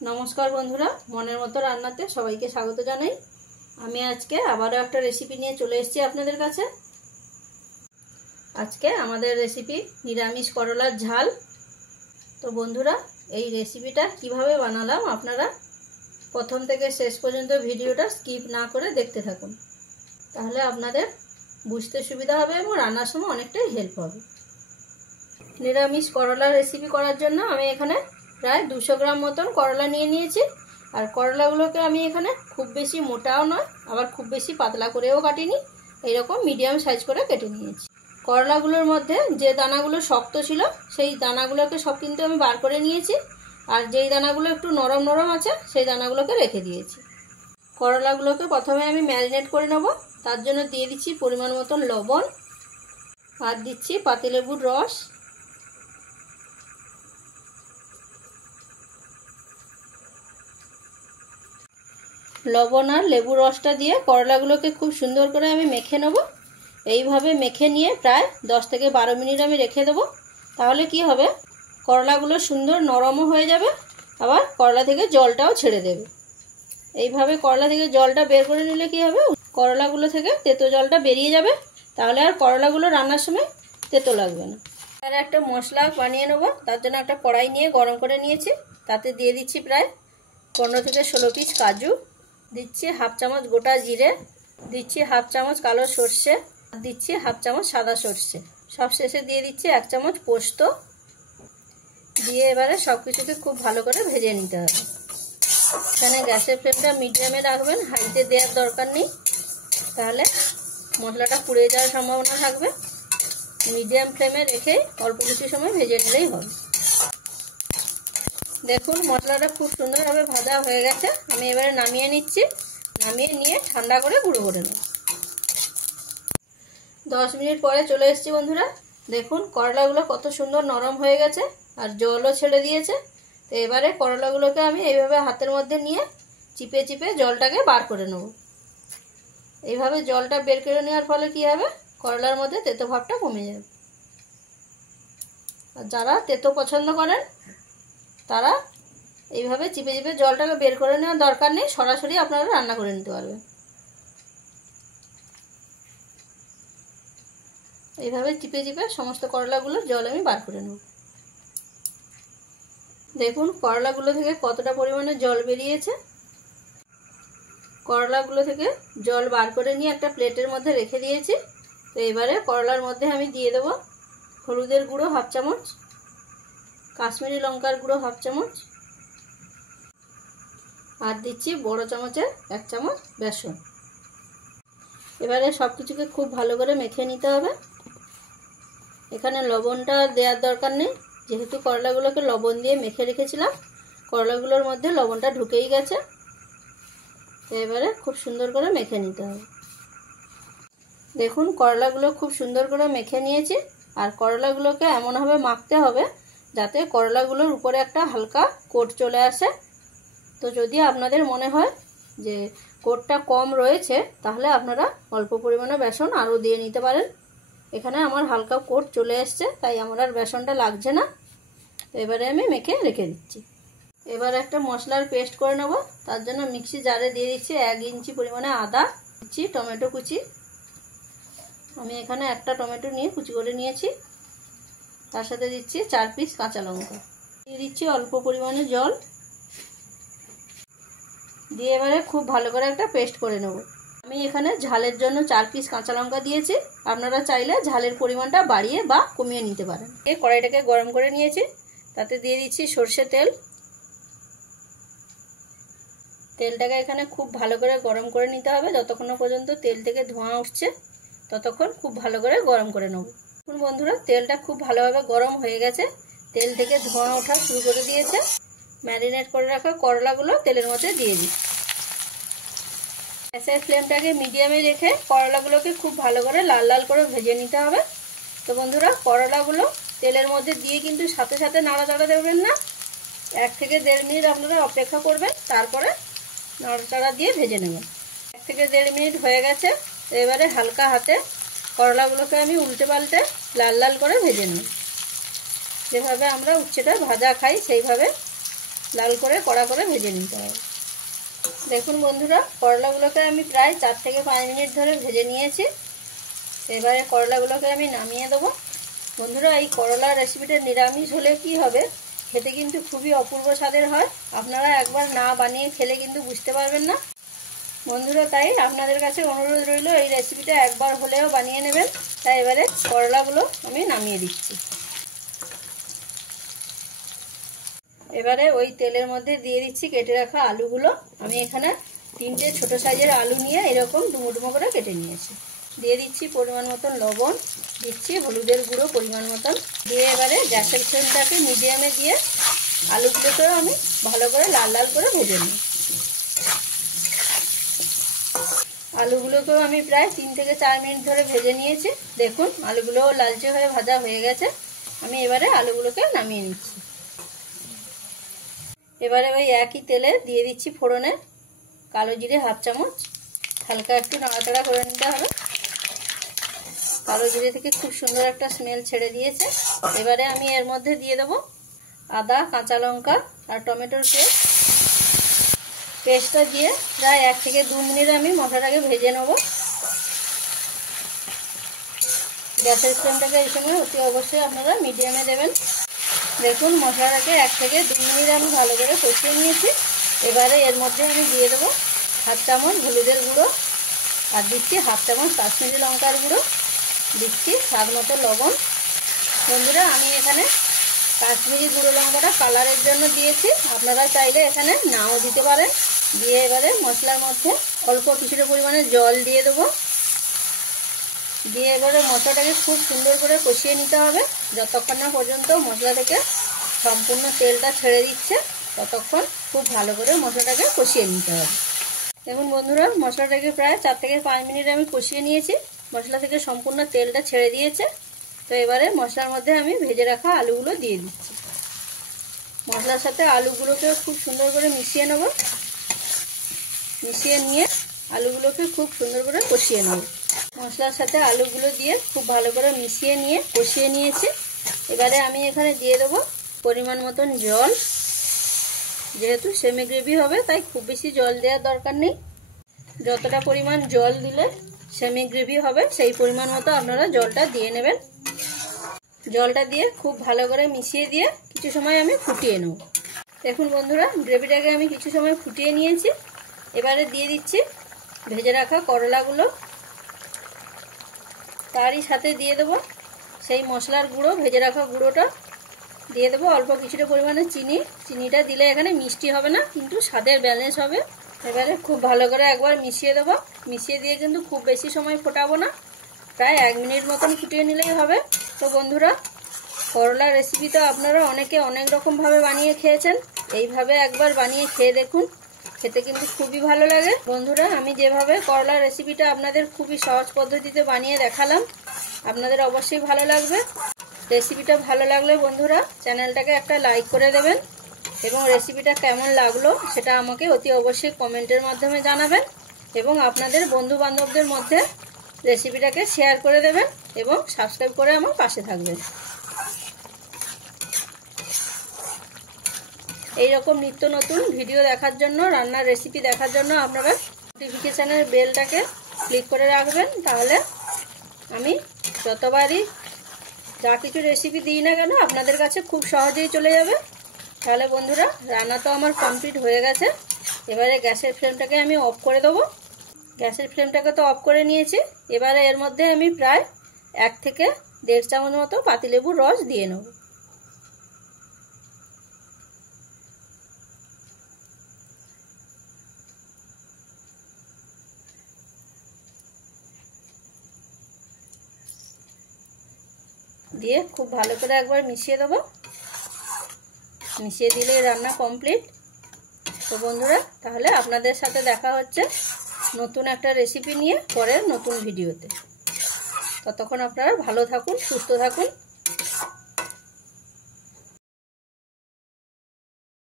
নমস্কার বন্ধুরা, মনের মতো রান্নাতে সবাইকে স্বাগত জানাই। আমি আজকে আবারও একটা রেসিপি নিয়ে চলে এসেছি আপনাদের কাছে। আজকে আমাদের রেসিপি নিরামিষ করলার ঝাল। তো বন্ধুরা, এই রেসিপিটা কিভাবে বানালাম আপনারা প্রথম থেকে শেষ পর্যন্ত ভিডিওটা স্কিপ না করে দেখতে থাকুন, তাহলে আপনাদের বুঝতে সুবিধা হবে এবং রান্নার সময় অনেকটাই হেল্প হবে। নিরামিষ করলার রেসিপি করার জন্য আমি এখানে প্রায় 200 গ্রাম মতন করলা নিয়ে নিয়েছি। আর করলাগুলোকে আমি এখানে খুব বেশি মোটাও নয়, আবার খুব বেশি পাতলা করেও কাটিনি, এইরকম মিডিয়াম সাইজ করে কেটে নিয়েছি। করলাগুলোর মধ্যে যে দানাগুলো শক্ত ছিল সেই দানাগুলোকে সব কিন্তু আমি বার করে নিয়েছি, আর যেই দানাগুলো একটু নরম নরম আছে সেই দানাগুলোকে রেখে দিয়েছি। করলাগুলোকে প্রথমে আমি ম্যারিনেট করে নেব। তার জন্য দিয়ে দিচ্ছি পরিমাণ মতন লবণ, আর দিচ্ছি পাতিলেবুর রস, লবণ আর লেবুর রসটা দিয়ে করলাগুলোকে খুব সুন্দর করে আমি মেখে নেব। এইভাবে মেখে নিয়ে প্রায় 10 থেকে 12 মিনিট আমি রেখে দেবো। তাহলে কি হবে, করলাগুলো সুন্দর নরমও হয়ে যাবে, আবার করলা থেকে জলটাও ছেড়ে দেবে। এইভাবে করলা থেকে জলটা বের করে নিলে কি হবে, করলাগুলো থেকে তেতো জলটা বেরিয়ে যাবে, তাহলে আর করলাগুলো রান্নার সময় তেতো লাগবে না। আর একটা মশলা বানিয়ে নেবো। তার জন্য একটা কড়াই নিয়ে গরম করে নিয়েছি। তাতে দিয়ে দিচ্ছি প্রায় 15 থেকে 16 পিস কাজু, দিচ্ছি হাফ চামচ গোটা জিরে, দিচ্ছি হাফ চামচ কালো সর্ষে, দিচ্ছি হাফ চামচ সাদা সর্ষে, সব শেষে দিয়ে দিচ্ছি 1 চামচ পোস্ত। দিয়ে এবারে সব কিছুকে খুব ভালো করে ভেজে নিতে হবে। এখানে গ্যাসের ফ্লেমটা মিডিয়ামে রাখবেন, হাইতে দেওয়ার দরকার নেই, তাহলে মশলাটা পুড়ে যাওয়ার সম্ভাবনা থাকবে। মিডিয়াম ফ্লেমে রেখে অল্প কিছু সময় ভেজে নিলেই হবে। দেখুন মশলাটা খুব সুন্দরভাবে ভাজা হয়ে গেছে। আমি এবারে নামিয়ে নিচ্ছি। নামিয়ে নিয়ে ঠান্ডা করে গুঁড়ো করে নেব। 10 মিনিট পরে চলে এসেছি বন্ধুরা। দেখুন করলাগুলো কত সুন্দর নরম হয়ে গেছে আর জলও ছেড়ে দিয়েছে। তো এবারে করলাগুলোকে আমি এইভাবে হাতের মধ্যে নিয়ে চিপে চিপে জলটাকে বার করে নেব। এইভাবে জলটা বের করে নেওয়ার ফলে কি হবে, করলার মধ্যে তেতো ভাবটা কমে যাবে। আর যারা তেতো পছন্দ করেন তারা এইভাবে চিপে চিপে জলটাকে বের করে নেওয়ার দরকার নেই, সরাসরি আপনারা রান্না করে নিতে পারবেন। এইভাবে চিপে চিপে সমস্ত করলাগুলোর জল আমি বার করে নেব। দেখুন করলাগুলো থেকে কতটা পরিমাণে জল বেরিয়েছে। করলাগুলো থেকে জল বার করে নিয়ে একটা প্লেটের মধ্যে রেখে দিয়েছি। তো এবারে করলার মধ্যে আমি দিয়ে দেব হলুদের গুঁড়ো হাফ চামচ, কাশ্মীরি লঙ্কার গুঁড়ো হাফ চামচ, আর দিচ্ছি বড় চামচের 1 চামচ বেসন। এবারে সব কিছুকে খুব ভালো করে মেখে নিতে হবে। এখানে লবণটা দেওয়ার দরকার নেই, যেহেতু করলাগুলোকে লবণ দিয়ে মেখে রেখেছিলাম, করলাগুলোর মধ্যে লবণটা ঢুকেই গেছে। এবারে খুব সুন্দর করে মেখে নিতে হবে। দেখুন করলাগুলো খুব সুন্দর করে মেখে নিয়েছি। আর করলাগুলোকে এমনভাবে মাখতে হবে যাতে করলাগুলোর উপরে একটা হালকা কোট চলে আসে। তো যদি আপনাদের মনে হয় যে কোটটা কম রয়েছে, তাহলে আপনারা অল্প পরিমাণে বেসন আরও দিয়ে নিতে পারেন। এখানে আমার হালকা কোট চলে এসছে, তাই আমার আর বেসনটা লাগছে না। এবারে আমি মেখে রেখে দিচ্ছি। এবার একটা মশলার পেস্ট করে নেব। তার জন্য মিক্সি জারে দিয়ে দিচ্ছি 1 ইঞ্চি পরিমাণে আদা, দিচ্ছি টমেটো কুচি। আমি এখানে একটা টমেটো নিয়ে কুচি করে নিয়েছি। তার সাথে দিচ্ছি 4 পিস কাঁচা লঙ্কা, দিয়ে দিচ্ছি অল্প পরিমাণে জল, দিয়ে এবারে খুব ভালো করে একটা পেস্ট করে নেব। আমি এখানে ঝালের জন্য 4 পিস কাঁচা লঙ্কা দিয়েছি। আপনারা চাইলে ঝালের পরিমাণটা বাড়িয়ে বা কমিয়ে নিতে পারেন। এই কড়াইটাকে গরম করে নিয়েছি, তাতে দিয়ে দিচ্ছি সর্ষে তেল। তেলটাকে এখানে খুব ভালো করে গরম করে নিতে হবে। যতক্ষণ পর্যন্ত তেল থেকে ধোঁয়া উঠছে ততক্ষণ খুব ভালো করে গরম করে নেব। এখন বন্ধুরা তেলটা খুব ভালোভাবে গরম হয়ে গেছে, তেল থেকে ধোঁয়া ওঠা শুরু করে দিয়েছে। ম্যারিনেট করে রাখা করলাগুলো তেলের মধ্যে দিয়ে দিই। গ্যাসের ফ্লেমটাকে মিডিয়ামে রেখে করলাগুলোকে খুব ভালো করে লাল লাল করে ভেজে নিতে হবে। তো বন্ধুরা করলাগুলো তেলের মধ্যে দিয়ে কিন্তু সাথে সাথে নাড়াচাড়া দেবেন না, 1 থেকে 1.5 মিনিট আপনারা অপেক্ষা করবেন, তারপরে নাড়াচাড়া দিয়ে ভেজে নেবেন। 1 থেকে 1.5 মিনিট হয়ে গেছে। এবারে হালকা হাতে করলাগুলোকে আমি উল্টে পাল্টে লাল লাল করে ভেজে নিই। যেভাবে আমরা উচ্ছেটা ভাজা খাই সেইভাবে লাল করে কড়া করে ভেজে নিতে হবে। দেখুন বন্ধুরা, করলাগুলোকে আমি প্রায় 4 থেকে 5 মিনিট ধরে ভেজে নিয়েছি। এবারে করলাগুলোকে আমি নামিয়ে দেবো। বন্ধুরা, এই করলার রেসিপিটা নিরামিষ হলে কি হবে, খেতে কিন্তু খুবই অপূর্ব স্বাদের হয়। আপনারা একবার না বানিয়ে খেলে কিন্তু বুঝতে পারবেন না। বন্ধুরা, তাই আপনাদের কাছে অনুরোধ রইল এই রেসিপিটা একবার হলেও বানিয়ে নেবেন। তাই এবারে করলাগুলো আমি নামিয়ে দিচ্ছি। এবারে ওই তেলের মধ্যে দিয়ে দিচ্ছি কেটে রাখা আলুগুলো। আমি এখানে 3টে ছোট সাইজের আলু নিয়ে এরকম ডুমো ডুমো করে কেটে নিয়েছি। দিয়ে দিচ্ছি পরিমাণ মতন লবণ, দিচ্ছি হলুদের গুঁড়ো পরিমাণ মতন, দিয়ে এবারে গ্যাসের ফ্লেমটাকে মিডিয়ামে দিয়ে আলুগুলোকেও আমি ভালো করে লাল লাল করে ভেজে নিই। আলুগুলোকেও আমি প্রায় 3 থেকে 4 মিনিট ধরে ভেজে নিয়েছি। দেখুন আলুগুলোও লালচে হয়ে ভাজা হয়ে গেছে। আমি এবারে আলুগুলোকে নামিয়ে নিচ্ছি। এবারে ওই একই তেলে দিয়ে দিচ্ছি ফোড়নে কালো জিরে 1/2 চামচ। হালকা একটু নাড়াচাড়া করে নিতে হবে। কালো জিরে থেকে খুব সুন্দর একটা স্মেল ছেড়ে দিয়েছে। এবারে আমি এর মধ্যে দিয়ে দেবো আদা, কাঁচা লঙ্কা আর টমেটোর পেস্টটা দিয়ে প্রায় 1 থেকে 2 মিনিট আমি মশলাটাকে ভেজে নেব। গ্যাসের ফ্লেমটাকে এই সময় অতি অবশ্যই আপনারা মিডিয়ামে দেবেন। দেখুন মশলাটাকে 1 থেকে 2 মিনিট আমি ভালো করে কষিয়ে নিয়েছি। এবারে এর মধ্যে আমি দিয়ে দেবো 1/2 চামচ হলুদের গুঁড়ো, আর দিচ্ছি 1/2 চামচ কাশ্মীরি লঙ্কার গুঁড়ো, দিচ্ছি স্বাদ মতো লবণ। বন্ধুরা, আমি এখানে কাশ্মীরি গুঁড়ো লঙ্কাটা কালারের জন্য দিয়েছি, আপনারা চাইলে এখানে নাও দিতে পারেন। দিয়ে এবারে মশলার মধ্যে অল্প কিছুটা পরিমাণে জল দিয়ে দেবো। দিয়ে এবারে মশলাটাকে খুব সুন্দর করে কষিয়ে নিতে হবে। যতক্ষণ না পর্যন্ত মশলা থেকে সম্পূর্ণ তেলটা ছেড়ে দিচ্ছে ততক্ষণ খুব ভালো করে মশলাটাকে কষিয়ে নিতে হবে। দেখুন বন্ধুরা, মশলাটাকে প্রায় 4 থেকে 5 মিনিট আমি কষিয়ে নিয়েছি। মশলা থেকে সম্পূর্ণ তেলটা ছেড়ে দিয়েছে। তো এবারে মশলার মধ্যে আমি ভেজে রাখা আলুগুলো দিয়ে দিচ্ছি। মশলার সাথে আলুগুলোকে খুব সুন্দর করে মিশিয়ে নেব। মিশিয়ে নিয়ে আলুগুলোকে খুব সুন্দর করে কষিয়ে নেব। মশলার সাথে আলুগুলো দিয়ে খুব ভালো করে মিশিয়ে নিয়ে কষিয়ে নিয়েছি। এবারে আমি এখানে দিয়ে দেবো পরিমাণ মতন জল। যেহেতু সেমি গ্রেভি হবে তাই খুব বেশি জল দেওয়ার দরকার নেই। যতটা পরিমাণ জল দিলে সেমি গ্রেভি হবে সেই পরিমাণ মতো আপনারা জলটা দিয়ে নেবেন। জলটা দিয়ে খুব ভালো করে মিশিয়ে দিয়ে কিছু সময় আমি ফুটিয়ে নেব। দেখুন বন্ধুরা, গ্রেভিটাকে আমি কিছু সময় ফুটিয়ে নিয়েছি। এবারে দিয়ে দিচ্ছি ভেজে রাখা করলাগুলো। তারই সাথে দিয়ে দেবো সেই মশলার গুঁড়ো, ভেজে রাখা গুঁড়োটা দিয়ে দেবো। অল্প কিছুটা পরিমাণে চিনিটা দিলে এখানে মিষ্টি হবে না, কিন্তু স্বাদের ব্যালেন্স হবে। এবারে খুব ভালো করে একবার মিশিয়ে দেবো। মিশিয়ে দিয়ে কিন্তু খুব বেশি সময় ফোটাবো না, প্রায় 1 মিনিট মতন ফুটিয়ে নিলেই হবে। তো বন্ধুরা, করলা রেসিপি তো আপনারা অনেকে অনেক রকমভাবে বানিয়ে খেয়েছেন। এইভাবে একবার বানিয়ে খেয়ে দেখুন, খেতে কিন্তু খুবই ভালো লাগে। বন্ধুরা, আমি যেভাবে করলা রেসিপিটা আপনাদের খুবই সহজ পদ্ধতিতে বানিয়ে দেখালাম, আপনাদের অবশ্যই ভালো লাগবে। রেসিপিটা ভালো লাগলে বন্ধুরা চ্যানেলটাকে একটা লাইক করে দেবেন এবং রেসিপিটা কেমন লাগলো সেটা আমাকে অতি অবশ্যই কমেন্টের মাধ্যমে জানাবেন এবং আপনাদের বন্ধু বান্ধবদের মধ্যে রেসিপিটাকে শেয়ার করে দেবেন এবং সাবস্ক্রাইব করে আমার পাশে থাকবেন। এইরকম নিত্য নতুন ভিডিও দেখার জন্য, রান্নার রেসিপি দেখার জন্য আপনারা নোটিফিকেশানের বেলটাকে ক্লিক করে রাখবেন। তাহলে আমি যতবারই যা কিছু রেসিপি দিই না কেন আপনাদের কাছে খুব সহজেই চলে যাবে। তাহলে বন্ধুরা, রান্না তো আমার কমপ্লিট হয়ে গেছে। এবারে গ্যাসের ফ্লেমটাকে আমি অফ করে দেবো। গ্যাসের ফ্লেমটাকে তো অফ করে নিয়েছি। এবারে এর মধ্যে আমি প্রায় 1 থেকে 1.5 চামচ মতো পাতিলেবুর রস দিয়ে নেব। দিয়ে খুব ভালো করে একবার মিশিয়ে দেবো। মিশিয়ে দিলে রান্না কমপ্লিট। তো বন্ধুরা, তাহলে আপনাদের সাথে দেখা হচ্ছে নতুন একটা রেসিপি নিয়ে পরের নতুন ভিডিওতে। ততক্ষণ আপনারা ভালো থাকুন, সুস্থ থাকুন।